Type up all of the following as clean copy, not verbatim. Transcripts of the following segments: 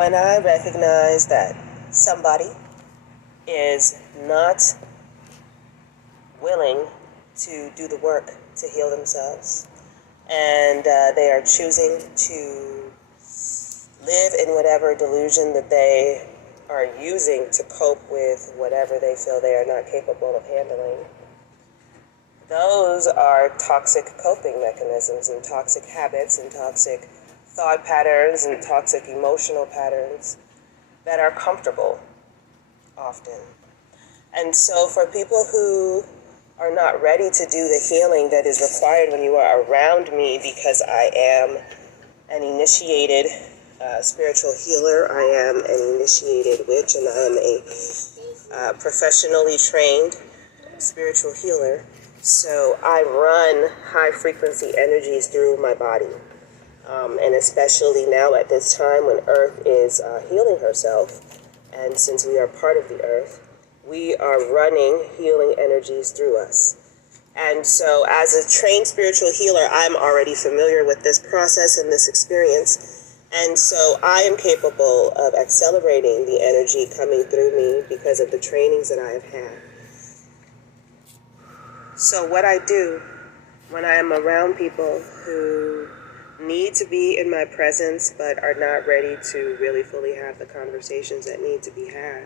When I recognize that somebody is not willing to do the work to heal themselves, and they are choosing to live in whatever delusion that they are using to cope with whatever they feel they are not capable of handling, those are toxic coping mechanisms and toxic habits and toxic thought patterns and toxic emotional patterns that are comfortable often. And so for people who are not ready to do the healing that is required when you are around me, because I am an initiated spiritual healer, I am an initiated witch, and I am a professionally trained spiritual healer. So I run high frequency energies through my body. And especially now at this time when Earth is healing herself, and since we are part of the Earth, we are running healing energies through us. And so as a trained spiritual healer, I'm already familiar with this process and this experience. And so I am capable of accelerating the energy coming through me because of the trainings that I have had. So what I do when I am around people who need to be in my presence but are not ready to really fully have the conversations that need to be had,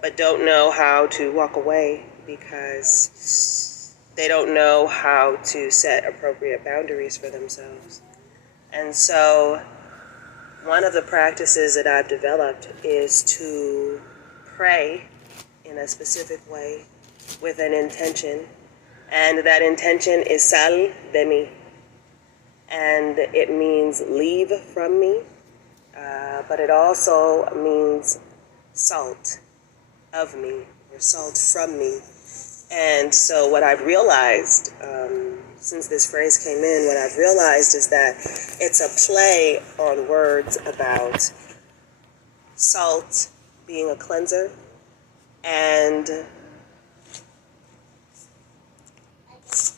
but don't know how to walk away because they don't know how to set appropriate boundaries for themselves. And so one of the practices that I've developed is to pray in a specific way with an intention, and that intention is Sal De Me. And it means leave from me, but it also means salt of me, or salt from me. And so what I've realized, since this phrase came in, what I've realized is that it's a play on words about salt being a cleanser, and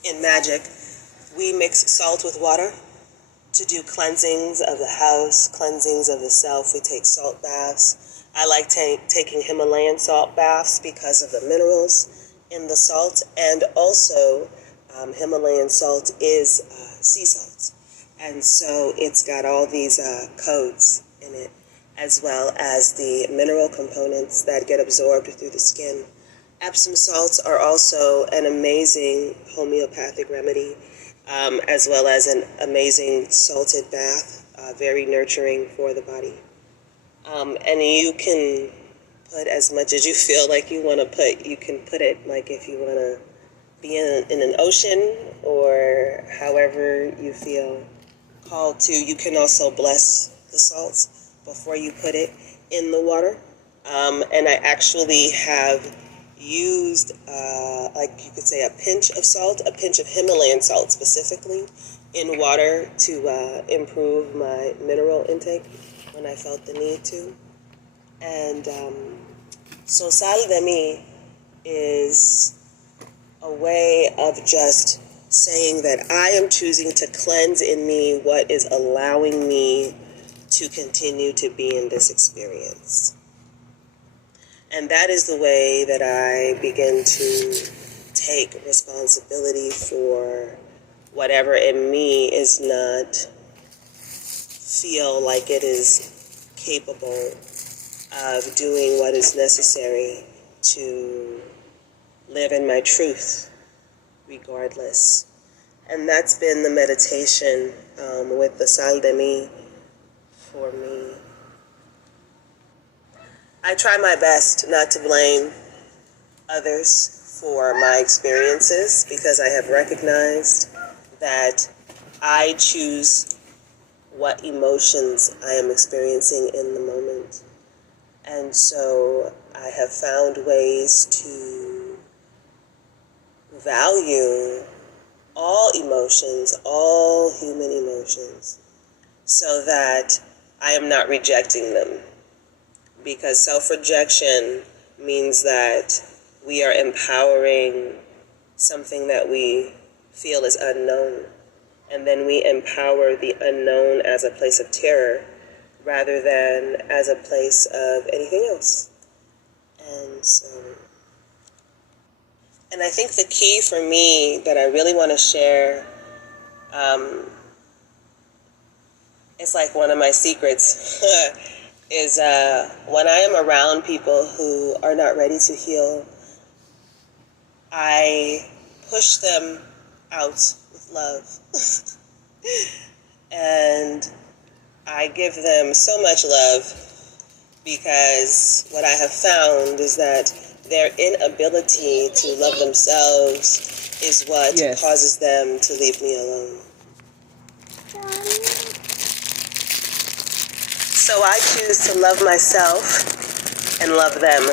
in magic, we mix salt with water to do cleansings of the house, cleansings of the self. We take salt baths. I like taking Himalayan salt baths because of the minerals in the salt, and also Himalayan salt is sea salt. And so it's got all these codes in it, as well as the mineral components that get absorbed through the skin. Epsom salts are also an amazing homeopathic remedy, as well as an amazing salted bath, very nurturing for the body. And you can put as much as you feel like you want to put. You can put it like if you want to be in an ocean, or however you feel called to. You can also bless the salts before you put it in the water. And I actually have used, like you could say, a pinch of salt, a pinch of Himalayan salt specifically, in water to improve my mineral intake when I felt the need to. And so Sal De Me is a way of just saying that I am choosing to cleanse in me what is allowing me to continue to be in this experience. And that is the way that I begin to take responsibility for whatever in me is not feel like it is capable of doing what is necessary to live in my truth regardless. And that's been the meditation with the Sal De Me for me. I try my best not to blame others for my experiences, because I have recognized that I choose what emotions I am experiencing in the moment. And so I have found ways to value all emotions, all human emotions, so that I am not rejecting them. Because self-rejection means that we are empowering something that we feel is unknown. And then we empower the unknown as a place of terror, rather than as a place of anything else. And I think the key for me that I really want to share, it's like one of my secrets, is when I am around people who are not ready to heal, I push them out with love. And I give them so much love, because what I have found is that their inability to love themselves is what causes them to leave me alone. So I choose to love myself and love them.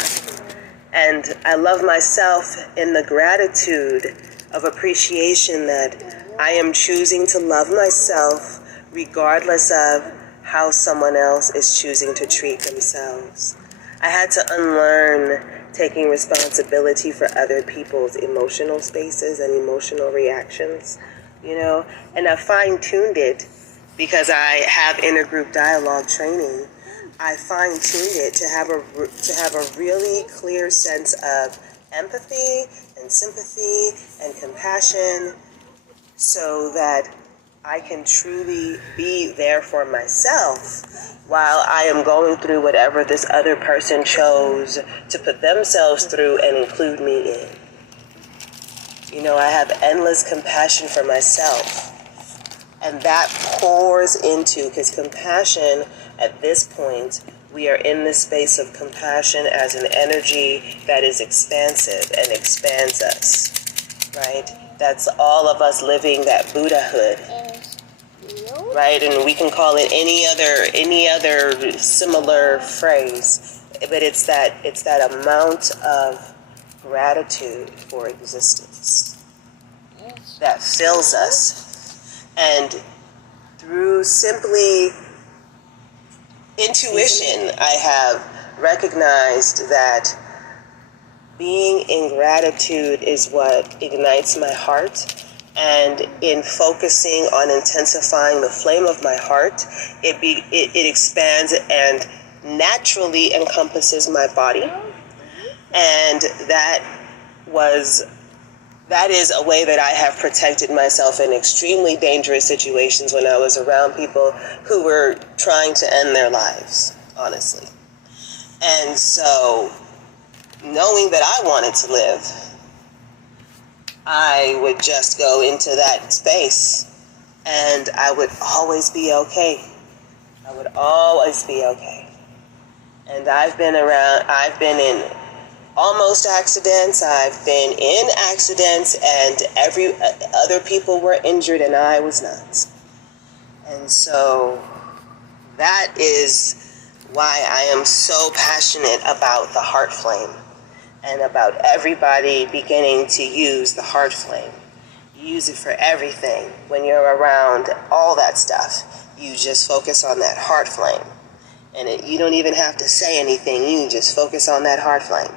And I love myself in the gratitude of appreciation that I am choosing to love myself regardless of how someone else is choosing to treat themselves. I had to unlearn taking responsibility for other people's emotional spaces and emotional reactions, and I fine-tuned it because I have intergroup dialogue training. I fine-tuned it to have a really clear sense of empathy and sympathy and compassion, so that I can truly be there for myself while I am going through whatever this other person chose to put themselves through and include me in. I have endless compassion for myself. And that pours into, because compassion, at this point, we are in this space of compassion as an energy that is expansive and expands us, right? That's all of us living that Buddhahood, right? And we can call it any other similar phrase, but it's that amount of gratitude for existence that fills us. And through simply intuition, I have recognized that being in gratitude is what ignites my heart. And in focusing on intensifying the flame of my heart, it expands and naturally encompasses my body. And that is a way that I have protected myself in extremely dangerous situations when I was around people who were trying to end their lives, honestly. And so, knowing that I wanted to live, I would just go into that space, and I would always be okay. I would always be okay. And I've been in almost accidents, I've been in accidents, and other people were injured and I was not. And so that is why I am so passionate about the heart flame and about everybody beginning to use the heart flame. You use it for everything. When you're around all that stuff, you just focus on that heart flame. And you don't even have to say anything, you just focus on that heart flame.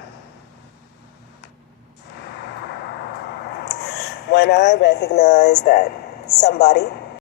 When I recognize that somebody